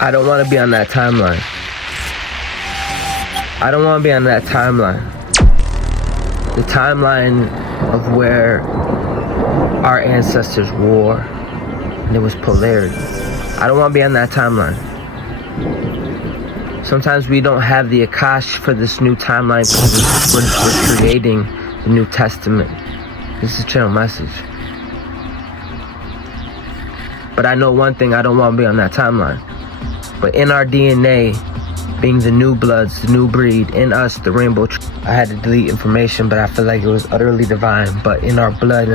I don't want to be on that timeline. I don't want to be on that timeline. The timeline of where our ancestors wore and it was polarity. I don't want to be on that timeline. Sometimes we don't have the Akash for this new timeline because we're creating the New Testament. This is a channel message. But I know one thing, I don't want to be on that timeline. But in our DNA, being the new bloods, the new breed, in us, the rainbow I had to delete information, but I feel like it was utterly divine. But in our blood,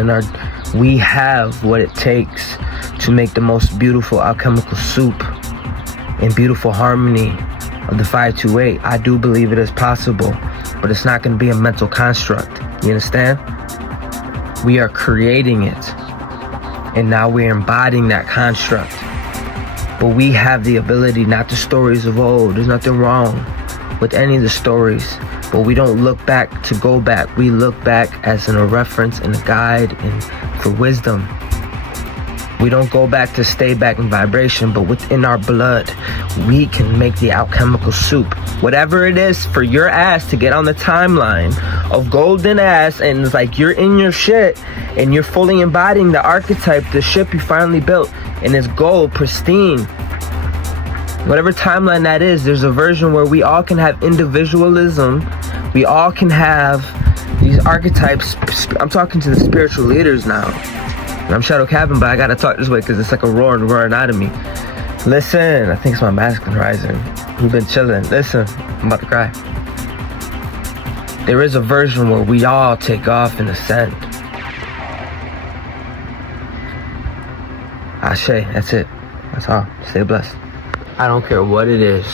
we have what it takes to make the most beautiful alchemical soup in beautiful harmony of the 528. I do believe it is possible, but it's not going to be a mental construct. You understand? We are creating it, and now we're embodying that construct. But we have the ability, not the stories of old. There's nothing wrong with any of the stories, but we don't look back to go back. We look back as a reference and a guide and for wisdom. We don't go back to stay back in vibration, but within our blood, we can make the alchemical soup. Whatever it is for your ass to get on the timeline of golden ass, and it's like you're in your shit and you're fully embodying the archetype, the ship you finally built, and it's gold, pristine. Whatever timeline that is, there's a version where we all can have individualism. We all can have these archetypes. I'm talking to the spiritual leaders now. I'm Shadow Cabin, but I gotta talk this way because it's like a roaring out of me. Listen, I think it's my masculine rising. We've been chilling. Listen, I'm about to cry. There is a version where we all take off and ascend. Ashe, that's it. That's all. Stay blessed. I don't care what it is.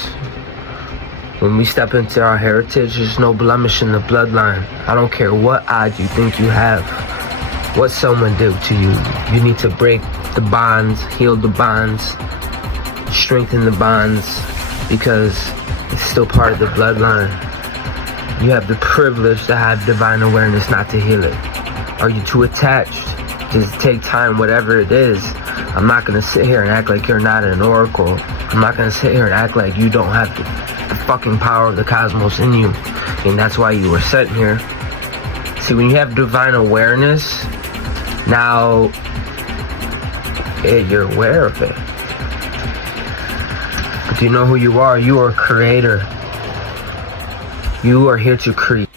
When we step into our heritage, there's no blemish in the bloodline. I don't care what odds you think you have. What someone did to you, you need to break the bonds, heal the bonds, strengthen the bonds, because it's still part of the bloodline. You have the privilege to have divine awareness, not to heal it. Are you too attached? Just take time, whatever it is. I'm not gonna sit here and act like you're not an oracle. I'm not gonna sit here and act like you don't have the fucking power of the cosmos in you. And that's why you were sent here. See, when you have divine awareness, now you're aware of it. But do you know who you are? You are a creator. You are here to create.